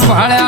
发了。